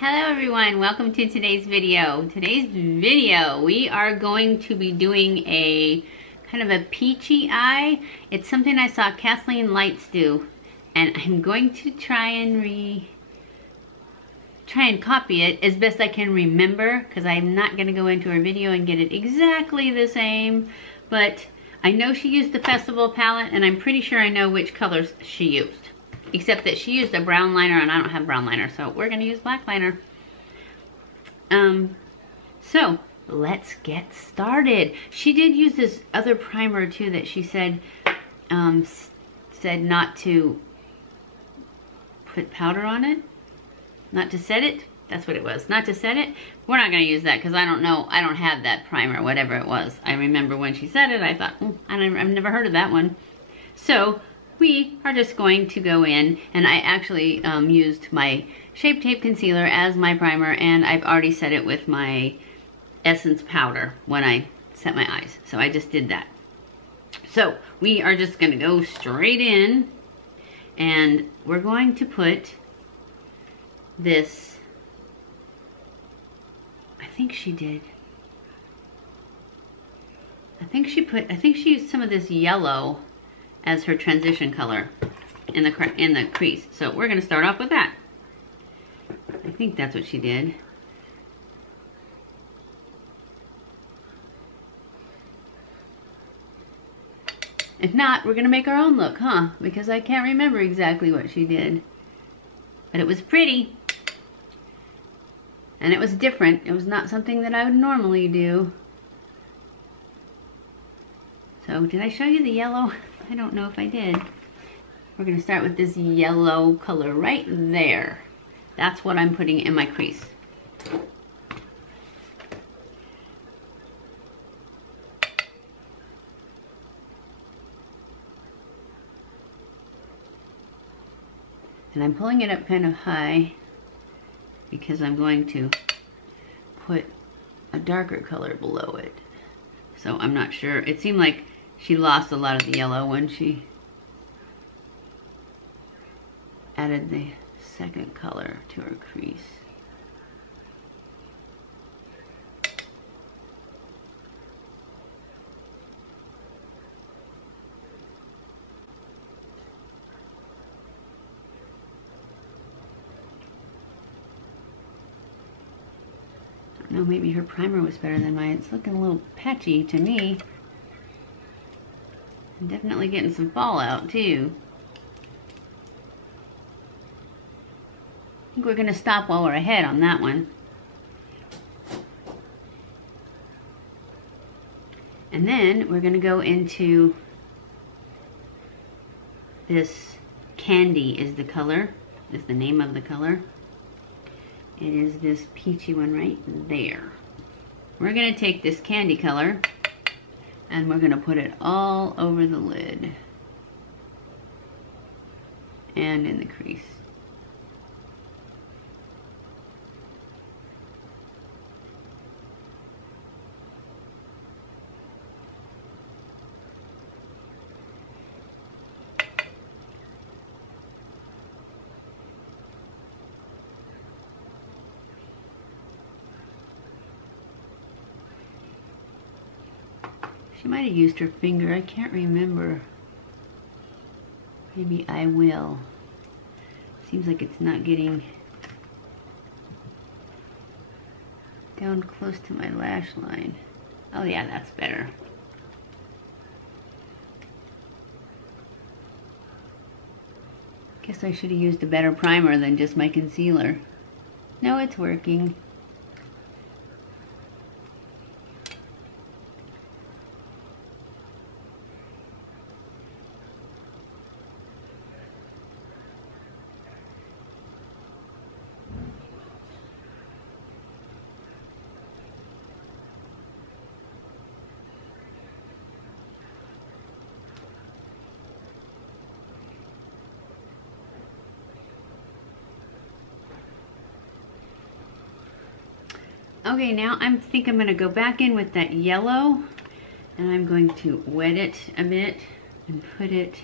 Hello everyone, welcome to today's video. We are going to be doing a kind of a peachy eye. It's something I saw KathleenLights do, and I'm going to try and copy it as best I can remember, because I'm not going to go into her video and get it exactly the same, but I know she used the festival palette, and I'm pretty sure I know which colors she used. Except that she used a brown liner and I don't have brown liner, so we're gonna use black liner. So let's get started. She did use this other primer too that she said said not to put powder on it, not to set it. That's what it was, not to set it. We're not gonna use that because I don't know, I don't have that primer, whatever it was. I remember when she said it, I thought, I've never heard of that one. So we are just going to go in, and I actually used my Shape Tape Concealer as my primer, and I've already set it with my Essence powder when I set my eyes. So I just did that. So we are just gonna go straight in, and we're going to put this, I think she used some of this yellow as her transition color in the crease. So we're gonna start off with that. I think that's what she did. If not, we're gonna make our own look, huh? Because I can't remember exactly what she did. But it was pretty. And it was different. It was not something that I would normally do. So did I show you the yellow? I don't know if I did. We're gonna start with this yellow color right there. That's what I'm putting in my crease. And I'm pulling it up kind of high because I'm going to put a darker color below it. So I'm not sure. It seemed like she lost a lot of the yellow when she added the second color to her crease. I don't know, maybe her primer was better than mine. It's looking a little patchy to me. I'm definitely getting some fallout too. I think we're gonna stop while we're ahead on that one. And then we're gonna go into this Candy is the color, is the name of the color. It is this peachy one right there. We're gonna take this candy color and we're gonna put it all over the lid and in the crease. She might have used her finger, I can't remember. Maybe I will. Seems like it's not getting down close to my lash line. Oh yeah, that's better. Guess I should have used a better primer than just my concealer. No, it's working. Okay, now I think I'm going to go back in with that yellow, and I'm going to wet it a bit and put it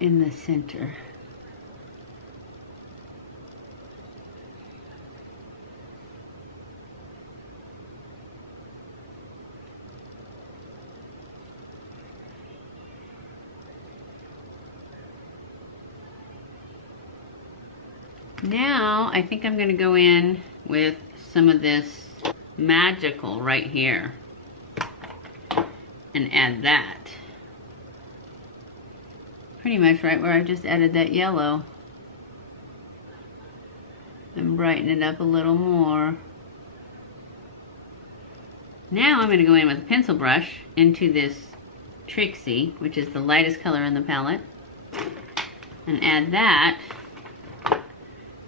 in the center. Now I think I'm gonna go in with some of this magical right here and add that. Pretty much right where I just added that yellow. And brighten it up a little more. Now I'm going to go in with a pencil brush into this Trixie, which is the lightest color in the palette, and add that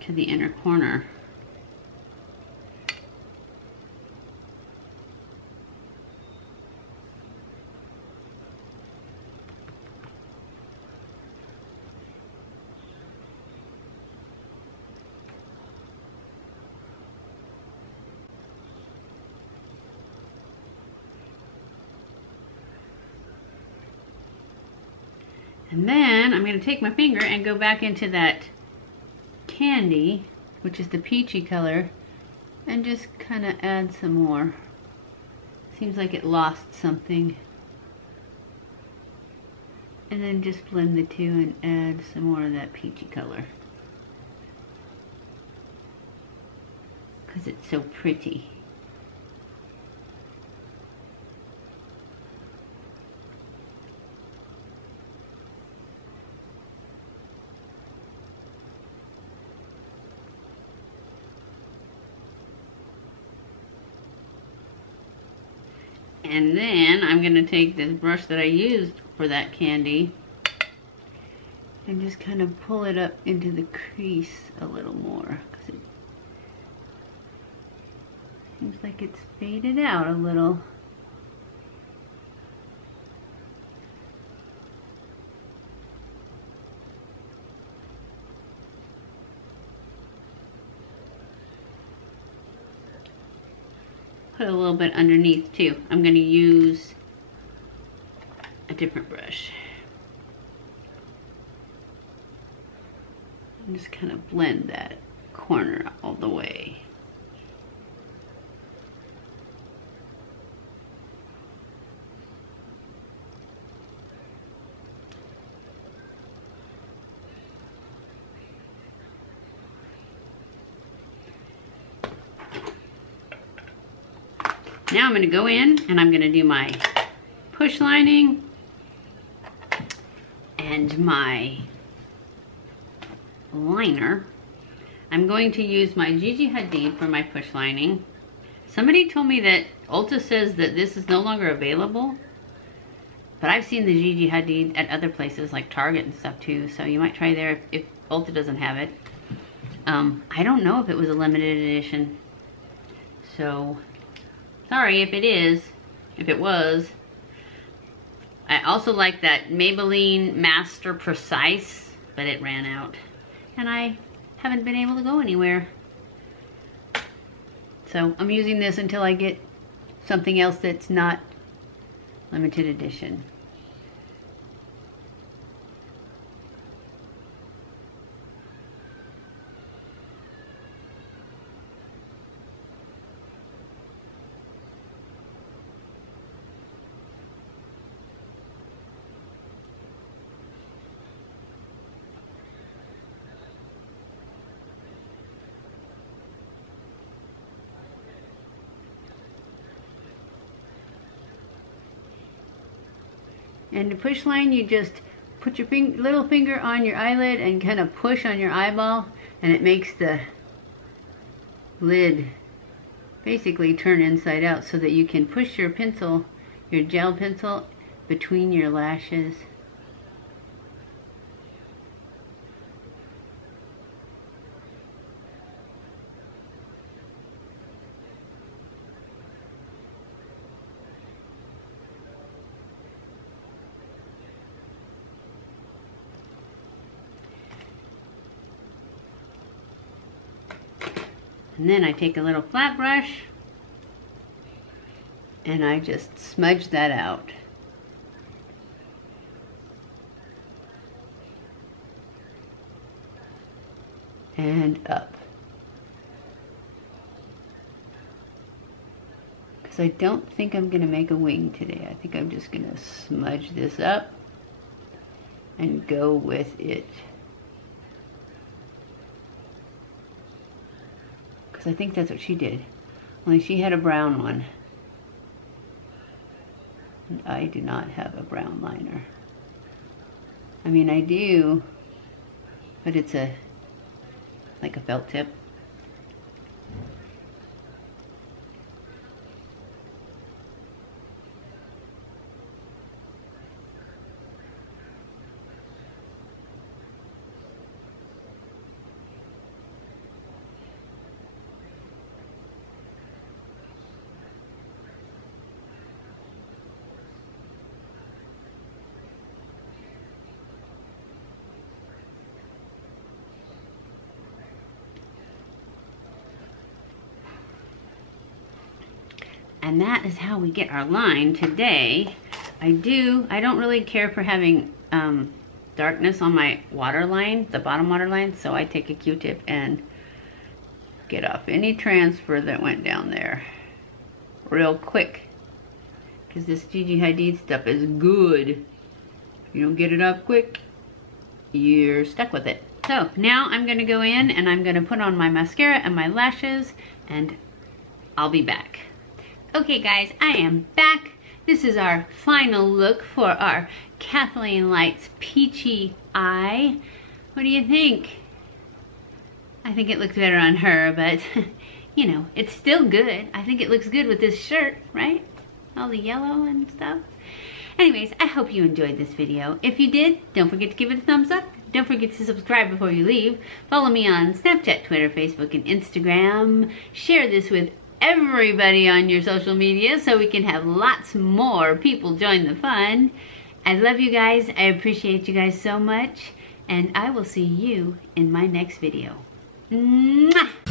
to the inner corner. And then I'm going to take my finger and go back into that candy, which is the peachy color, and just kind of add some more. Seems like it lost something. And then just blend the two and add some more of that peachy color, because it's so pretty. And then I'm going to take this brush that I used for that candy and just kind of pull it up into the crease a little more, because it seems like it's faded out a little. Put a little bit underneath too. I'm going to use a different brush. And just kind of blend that corner all the way. Now I'm going to go in and I'm going to do my push lining and my liner. I'm going to use my Gigi Hadid for my push lining. Somebody told me that Ulta says that this is no longer available, but I've seen the Gigi Hadid at other places like Target and stuff too, so you might try there if Ulta doesn't have it. I don't know if it was a limited edition, so sorry if it is, if it was. I also like that Maybelline Master Precise, but it ran out. And I haven't been able to go anywhere. So I'm using this until I get something else that's not limited edition. And to push line, you just put your little finger on your eyelid and kind of push on your eyeball, and it makes the lid basically turn inside out so that you can push your pencil, your gel pencil, between your lashes. And then I take a little flat brush and I just smudge that out. And up. Because I don't think I'm going to make a wing today. I think I'm just going to smudge this up and go with it. I think that's what she did. Only she had a brown one. And I do not have a brown liner. I mean, I do, but it's like a felt tip. And that is how we get our line today. I don't really care for having darkness on my waterline, the bottom waterline, so I take a Q-tip and get off any transfer that went down there real quick. Because this Gigi Hadid stuff is good. If you don't get it off quick, you're stuck with it. So now I'm gonna go in and I'm gonna put on my mascara and my lashes, and I'll be back. Okay guys, I am back. This is our final look for our KathleenLights Peachy eye. What do you think? I think it looks better on her, but you know, it's still good. I think it looks good with this shirt, right? All the yellow and stuff. Anyways, I hope you enjoyed this video. If you did, don't forget to give it a thumbs up. Don't forget to subscribe before you leave. Follow me on Snapchat, Twitter, Facebook, and Instagram. Share this with everybody on your social media so we can have lots more people join the fun. I love you guys. I appreciate you guys so much. And I will see you in my next video. Mwah!